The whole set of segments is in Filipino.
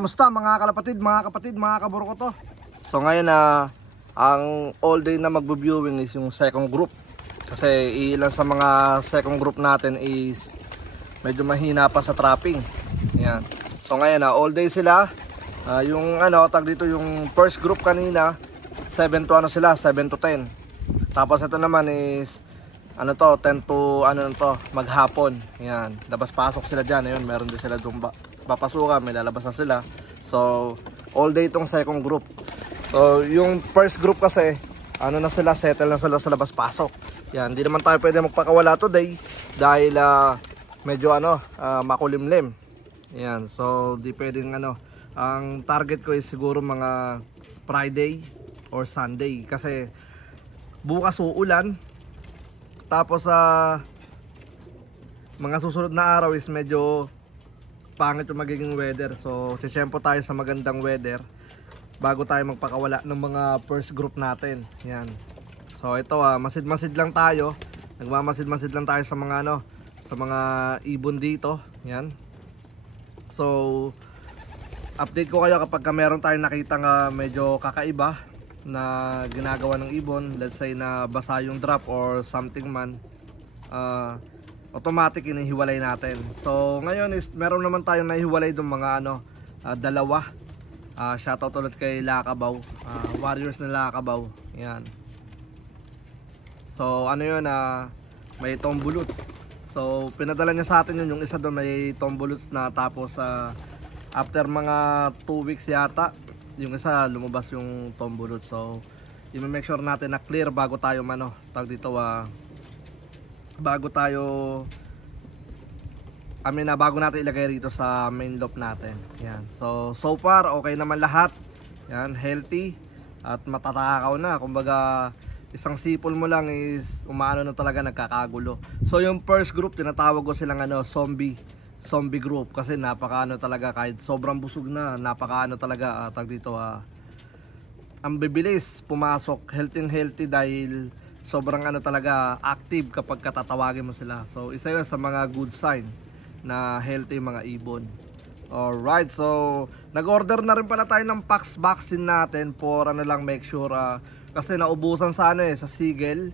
kamusta mga kalapatid, mga kaburukoto? So ngayon ang all day na magbo-viewing is yung second group. Kasi ilan sa mga second group natin is medyo mahina pa sa trapping. Yan. So ngayon all day sila. Yung tag dito yung first group kanina 7 to 7 to 10. Tapos ito naman is 10 to maghapon. Yan. Labas pasok sila diyan. Ayun, meron din sila doon papasukan, may lalabas na sila. So all day itong second group. So yung first group kasi na sila, settle na sila sa labas pasok. Yan, hindi naman tayo pwede magpakawala today dahil medyo makulimlim. Yan, so di pwedeng ang target ko is siguro mga Friday or Sunday kasi bukas uulan. Tapos mga susunod na araw is medyo pangit yung magiging weather. So tiyempo tayo sa magandang weather bago tayo magpakawala ng mga first group natin. Yan. So ito masid-masid lang tayo. Nagmamasid-masid lang tayo sa mga sa mga ibon dito. Yan. So update ko kayo kapag meron tayong nakitang medyo kakaiba na ginagawa ng ibon. Let's say na basa yung drop or something man. Automatic inihiwalay natin. So ngayon is meron naman tayong nahiwalay ng mga dalawa. Shoutout ulit kay Lakabaw, Warriors na Lakabaw. Yan. So may tombuluts. So pinadala niya sa atin yung isa doon, may tombuluts na. Tapos after mga 2 weeks yata, yung isa lumabas yung tombuluts. So i-make sure natin na clear bago tayo tag dito bago natin ilagay rito sa main loop natin. Yan. So far okay naman lahat. Yan, healthy at matatakaw na. Kumbaga isang sipol mo lang is umaano na talaga, nagkakagulo. So yung first group tinatawag ko silang zombie group kasi talaga, kahit sobrang busog na, talaga tag dito ang bibilis pumasok, healthy dahil sobrang talaga active kapag katatawagin mo sila. So isa yun sa mga good sign na healthy mga ibon. Alright, so nag-order na rin pala tayo ng Pax vaccine natin for make sure kasi naubusan sa sa Sigel.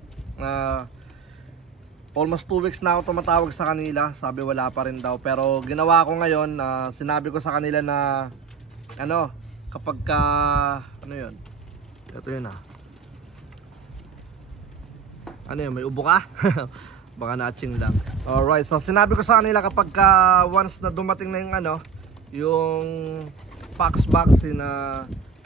Almost 2 weeks na ako tumatawag sa kanila, sabi wala pa rin daw. Pero ginawa ko ngayon, sinabi ko sa kanila na kapag yun, ito yun may ubo ka? Baka natching lang. Alright, so sinabi ko sa kanila kapag once na dumating na yung Pax vaccine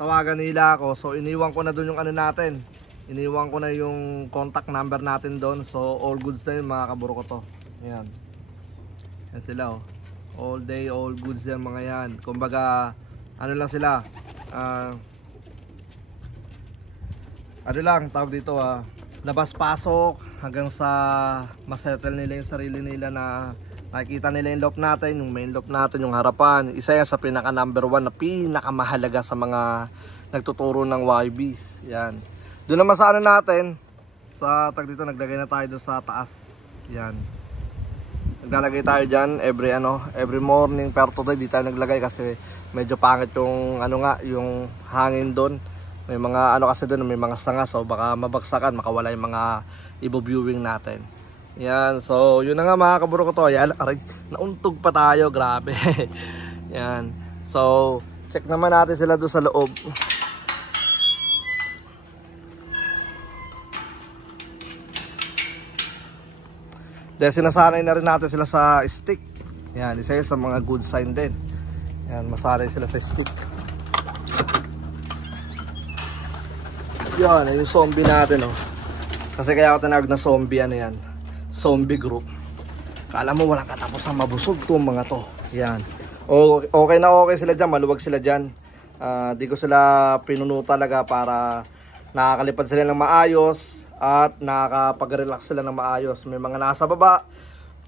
tawagan nila ako. So iniwan ko na doon yung natin. Iniwan ko na yung contact number natin doon. So all goods na yun mga kaburo ko to. Ayan. Yan sila all day, all goods yan mga yan. Kumbaga lang sila. Tawag dito labas pasok hanggang sa masettle nila yung sarili nila na nakikita nila yung loop natin, yung main loop natin, yung harapan. Isa yan sa pinaka number 1 na pinakamahalaga sa mga nagtuturo ng YBs. Yan. Doon naman sa natin sa tag dito, naglagay na tayo doon sa taas. Yan. Naglalagay tayo dyan every morning, pero today di tayo naglagay kasi medyo pangit yung yung hangin doon. May mga kasi doon, may mga sanga, so baka mabagsakan, makawala yung mga ibo-viewing natin. Yan, so yun na nga mga kaburo ko to. Yan, nauntog pa tayo, grabe. Yan. So check naman natin sila doon sa loob. Dahil sinasanay na rin natin sila sa stick. Yan, isa yun sa mga good sign din. Yan, masanay sila sa stick. Yan, yung zombie natin Kasi kaya ako tinawag na zombie yan. Zombie group. Kala mo walang katapusang mabusog to mga to. Yan. Okay na okay sila dyan, maluwag sila dyan. Di ko sila pinuno talaga para nakakalipad sila ng maayos at nakakapag-relax sila ng maayos. May mga nasa baba,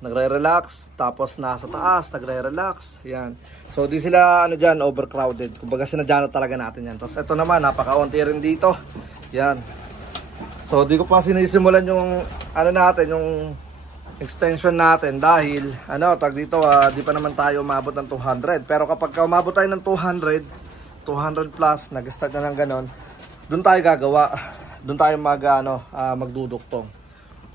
nagre-relax, tapos nasa taas, nagre-relax. Yan. So di sila dyan overcrowded. Kumbaga sinadya na talaga natin yan. Tapos ito naman, napaka-unti rin dito. Yan. So di ko pa sinisimulan yung natin, yung extension natin dahil ano tag dito di pa naman tayo umabot ng 200, pero kapag umabot tayo ng 200 plus, nag-start na ng ganon, doon tayo gagawa, doon tayo magduduktong.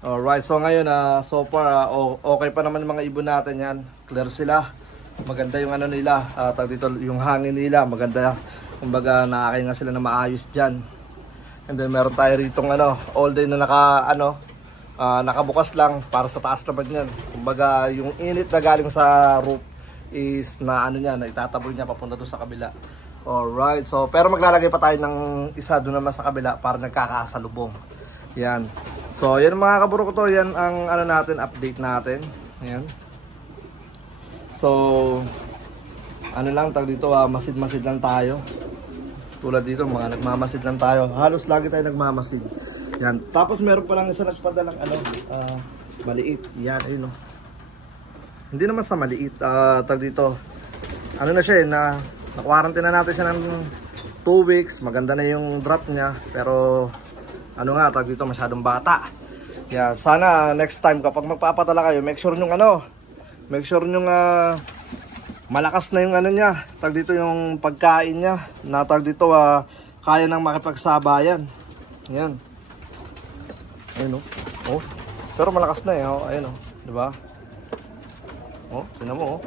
Alright, so ngayon so far okay pa naman yung mga ibon natin yan, clear sila, maganda yung ano nila, tag dito yung hangin nila maganda, kumbaga nakakahinga sila na maayos dyan. And then meron tayo ritong all day na nakabukas lang para sa taas naman yan. Kumbaga yung init na galing sa roof is na na itataboy niya papunta doon sa kabila. Alright, so pero maglalagay pa tayo ng isa doon naman sa kabila para nagkakasalubong. Yan. So yan mga kaburo ko to, yan ang natin, update natin. Yan. So lang tag dito, masid-masid lang tayo. Tulad dito mga nagmamasid lang tayo. Halos lagi tayo nagmamasid. Yan. Tapos meron pa lang isa nagpadalang maliit. Yan, ayun o. Hindi naman sa maliit. Tag dito. Na siya na-quarantine na natin siya ng 2 weeks. Maganda na yung drop niya. Pero tag dito masyadong bata. Yan. Sana next time kapag magpapadala kayo, make sure nyong malakas na yung niya. Tag dito yung pagkain niya. Na tag dito kaya nang makipagsabayan. Yan. Ayun oh. Pero malakas na ayun di ba? Tingnan mo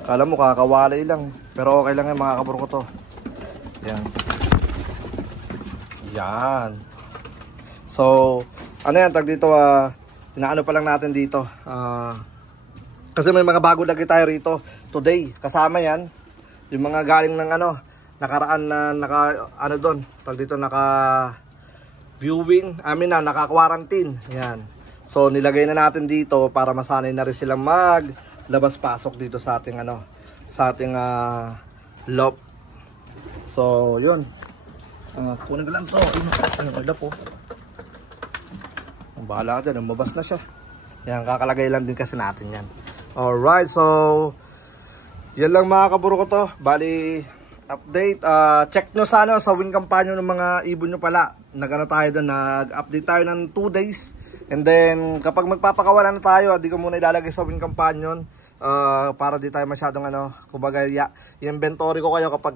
Kala mo kakawalay lang pero okay lang yan mga kaburo ko to. Yan. Yan. So, yan tag dito inaano pa lang natin dito. Kasi may mga bago lagi tayo rito today. Kasama yan yung mga galing ng nakaraan na doon. Tag dito viewing, naka-quarantine. Yan. So nilagay na natin dito para masanay na rin silang maglabas-pasok dito sa ating loft. So, yun. Kunin ko lang to. Ano po. Bahala ka dyan, umabas na siya. Yan, kakalagay lang din kasi natin yan. Alright, so yan lang mga kaburo ko to. Bali, update. Check nyo sa win kampanya ng mga ibon nyo pala. Tayo doon, nag-update tayo ng 2 days. And then, kapag magpapakawala na tayo, di ko muna ilalagay sa win companion para di tayo masyadong kumbaga, i-inventory ko kayo kapag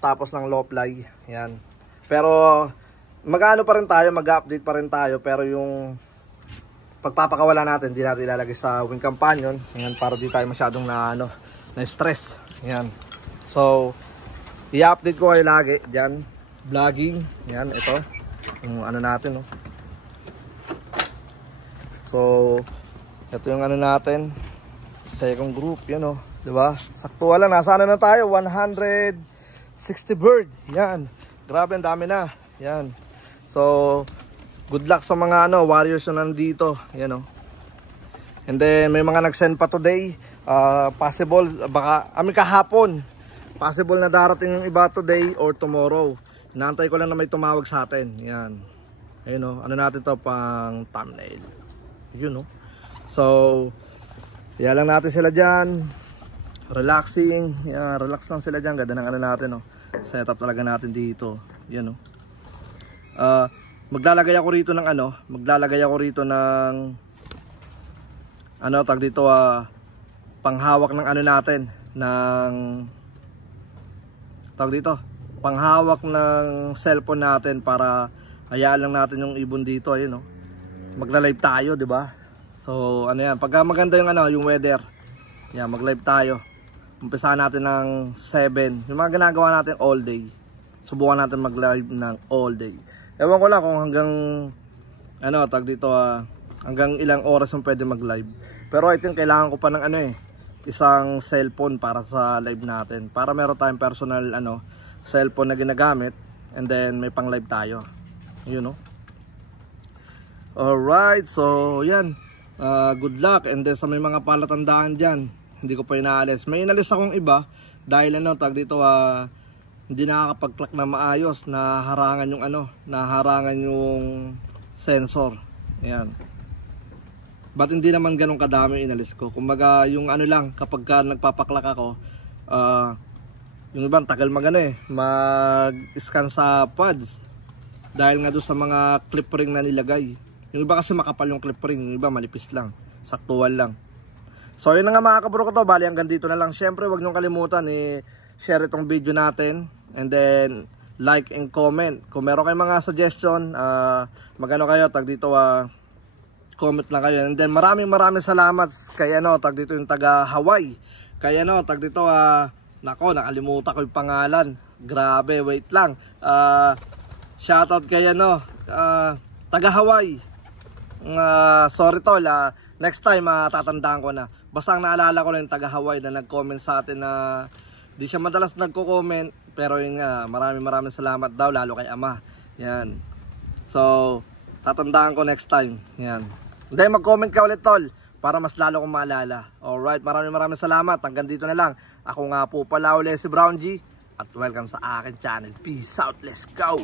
tapos ng low fly. Yan. Pero, pa rin tayo, mag-update pa rin tayo. Pero yung pagpapakawala natin, di natin ilalagay sa win companion. Yan, para di tayo masyadong na-stress. Yan. So, i-update ko kayo lagi dyan. Vlogging, yan, ito yung natin so ito yung natin, second group, yan diba, sakto lang, nasaan na tayo, 160 bird, yan, grabe, ang dami na, yan, so good luck sa mga warriors na nandito, yan and then may mga nag-send pa today, possible, baka, kahapon, possible na darating yung iba today or tomorrow. Inaantay ko lang na may tumawag sa atin. Yan. Ayun natin to pang thumbnail. Yun So, kaya lang natin sila dyan. Relaxing. Yan, relax lang sila dyan. Ganda ng natin setup talaga natin dito. Yan maglalagay ako rito ng tag dito panghawak ng natin ng tag dito panghawak ng cellphone natin para hayaan lang natin yung ibon dito. Ayun magla-live tayo, di ba? So yan, pag maganda yung weather, yan, mag-live tayo. Umpisahan natin ng 7. Yung mga ginagawa natin all day, subukan natin mag-live ng all day. Ewan ko lang kung hanggang tag dito hanggang ilang oras yung pwede mag-live. Pero I think kailangan ko pa ng isang cellphone para sa live natin, para meron tayong personal cellphone na ginagamit, and then may pang live tayo. Alright, so yan, good luck. And then sa may mga palatandaan dyan, hindi ko pa inaalis. May inalis akong iba dahil tag dito hindi nakakapag-clock na maayos, naharangan yung sensor. Yan. But hindi naman ganun kadami inalis ko. Kumbaga yung lang, kapag nagpapaklak ako, yung ibang tagal mag-scan sa pads dahil nga doon sa mga clip ring na nilagay. Yung iba kasi makapal yung clip ring, yung iba manipis lang, saktual lang. So yun na nga mga kabro ko to, bali hanggang dito na lang. Syempre wag niyong kalimutan share itong video natin, and then like and comment. Kung meron kayong mga suggestion, magano kayo, tag dito comment lang kayo. And then maraming salamat kay tag dito yung taga Hawaii. Kay tag dito nako, nakalimutan ko yung pangalan. Grabe, wait lang. Shoutout kay taga Hawaii. Sorry tol, next time tatandaan ko na. Basta ang naalala ko lang yung taga Hawaii na nag-comment sa atin na di siya madalas nagko-comment, pero yun nga, maraming salamat daw, lalo kay ama. Yan. So, tatandaan ko next time. Yan. Then mag-comment ka ulit tol, para mas lalo kong maalala. Alright, maraming salamat. Hanggang dito na lang. Ako nga po pala ulit si Brown G. At welcome sa akin channel. Peace out, let's go!